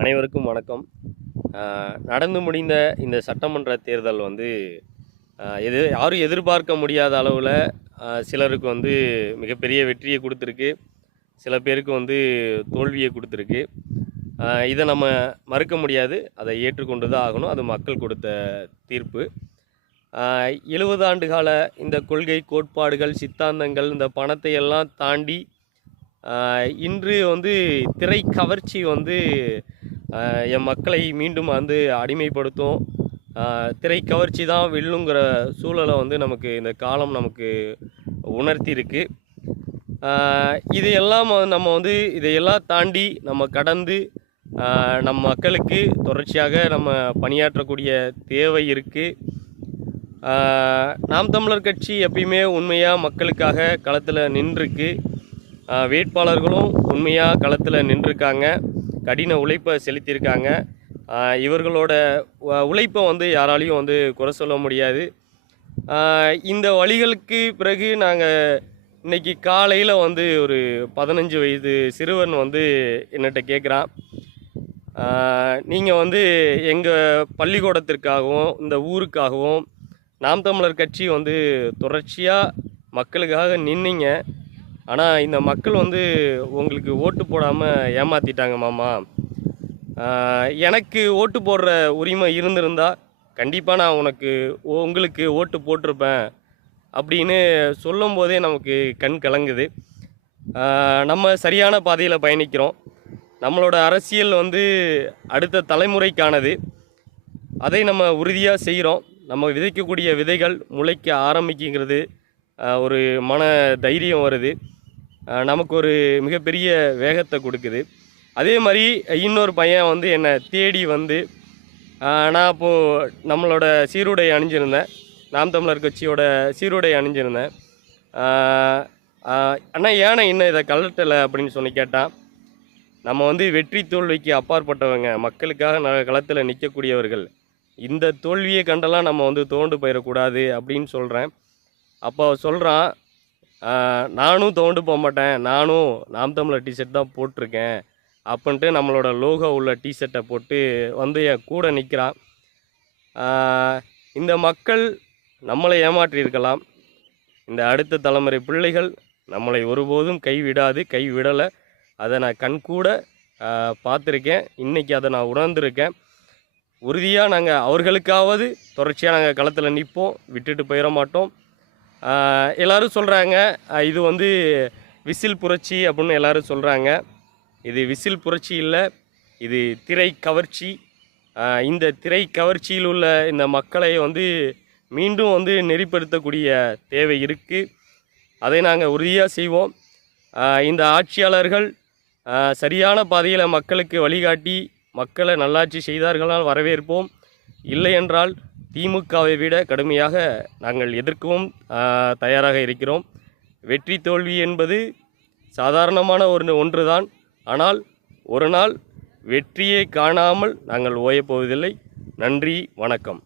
அனைவருக்கும் வணக்கம். நடந்து முடிந்த இந்த சட்டமன்ற தேர்தல் வந்து யாரும் எதிர்பார்க்க முடியாத அளவில் சிலருக்கு வந்து மிகப்பெரிய வெற்றியை கொடுத்துருக்கு, சில பேருக்கு வந்து தோல்வியை கொடுத்துருக்கு. இதை நம்ம மறுக்க முடியாது, அதை ஏற்றுக்கொண்டு தான் ஆகணும். அது மக்கள் கொடுத்த தீர்ப்பு. 70 ஆண்டு கால இந்த கொள்கை, கோட்பாடுகள், சித்தாந்தங்கள், இந்த பணத்தை எல்லாம் தாண்டி இன்று வந்து திரை கவர்ச்சி வந்து என் மக்களை மீண்டும் வந்து அடிமைப்படுத்தும். திரை கவர்ச்சி தான் வெல்லுங்கிற சூழலை வந்து நமக்கு இந்த காலம் நமக்கு உணர்த்தியிருக்கு. இதையெல்லாம் நம்ம வந்து இதையெல்லாம் தாண்டி நம்ம கடந்து நம் மக்களுக்கு தொடர்ச்சியாக நம்ம பணியாற்றக்கூடிய தேவை இருக்குது. நாம் தமிழர் கட்சி எப்பயுமே உண்மையாக மக்களுக்காக களத்தில் நின்றுருக்கு. வேட்பாளர்களும் உண்மையாக களத்தில் நின்றுருக்காங்க, கடின உழைப்பை செலுத்தியிருக்காங்க. இவர்களோட உழைப்பை வந்து யாராலையும் வந்து குறை சொல்ல முடியாது. இந்த வழிகளுக்கு பிறகு நாங்கள் இன்றைக்கி காலையில் வந்து ஒரு 15 வயது சிறுவன் வந்து என்னட்ட கேட்குறான், நீங்கள் வந்து எங்கள் பள்ளிக்கூடத்திற்காகவும் இந்த ஊருக்காகவும் நாம் தமிழர் கட்சி வந்து தொடர்ச்சியாக மக்களுக்காக நின்னீங்க, ஆனால் இந்த மக்கள் வந்து உங்களுக்கு ஓட்டு போடாமல் ஏமாற்றிட்டாங்க மாமா. எனக்கு ஓட்டு போடுற உரிமை இருந்திருந்தால் கண்டிப்பாக நான் உங்களுக்கு ஓட்டு போட்டிருப்பேன் அப்படின்னு சொல்லும் போதே நமக்கு கண் கலங்குது. நம்ம சரியான பாதையில் பயணிக்கிறோம். நம்மளோட அரசியல் வந்து அடுத்த தலைமுறைக்கானது. அதை நம்ம உறுதியாக செய்கிறோம். நம்ம விதைக்கக்கூடிய விதைகள் முளைக்க ஆரம்பிக்குங்கிறது ஒரு மன தைரியம் வருது, நமக்கு ஒரு மிகப்பெரிய வேகத்தை கொடுக்குது. அதே மாதிரி இன்னொரு பையன் வந்து என்னை தேடி வந்து, நான் அப்போது நம்மளோட சீருடை அணிஞ்சிருந்தேன், நாம் தமிழர் கட்சியோட சீருடை அணிஞ்சிருந்தேன். அண்ணா ஏன்னா இன்னும் இதை கலட்டலை அப்படின்னு சொல்லி கேட்டான். நம்ம வந்து வெற்றி தோல்விக்கு அப்பாற்பட்டவங்க, மக்களுக்காக களத்தில் நிற்கக்கூடியவர்கள். இந்த தோல்வியை கண்டெல்லாம் நம்ம வந்து தோண்டு போயிடக்கூடாது அப்படின்னு சொல்கிறேன். அப்போ சொல்கிறான், நானும் தோண்டு போக மாட்டேன், நானும் நாம் தமிழர் டிஷர்ட் தான் போட்டிருக்கேன் அப்படின்ட்டு நம்மளோட லோகோ உள்ள டிஷர்ட்டை போட்டு வந்து என் கூட நிற்கிறான். இந்த மக்கள் நம்மளை ஏமாற்றியிருக்கலாம், இந்த அடுத்த தலைமுறை பிள்ளைகள் நம்மளை ஒருபோதும் கைவிடலை. அதை நான் கண்கூட பார்த்துருக்கேன். இன்றைக்கி அதை நான் உணர்ந்திருக்கேன். உறுதியாக நாங்கள் அவர்களுக்காவது தொடர்ச்சியாக நாங்கள் களத்தில் நிற்போம், விட்டுட்டு போயிட மாட்டோம். எல்லோரும் சொல்கிறாங்க இது வந்து விசில் புரட்சி அப்படின்னு எல்லோரும் சொல்கிறாங்க. இது விசில் புரட்சி இல்லை, இது திரை கவர்ச்சி. இந்த திரை கவர்ச்சியில் உள்ள இந்த மக்களை வந்து மீண்டும் வந்து நெறிப்படுத்தக்கூடிய தேவை இருக்குது. அதை நாங்கள் உறுதியாக செய்வோம். இந்த ஆட்சியாளர்கள் சரியான பாதையில் மக்களுக்கு வழிகாட்டி மக்களை நல்லாட்சி செய்தார்களால் வரவேற்போம். இல்லை என்றால் திமுகவை விட கடுமையாக நாங்கள் எதிர்க்கவும் தயாராக இருக்கிறோம். வெற்றி தோல்வி என்பது சாதாரணமான ஒன்றுதான். ஆனால் ஒரு நாள் வெற்றியை காணாமல் நாங்கள் ஓயப்போவதில்லை. நன்றி, வணக்கம்.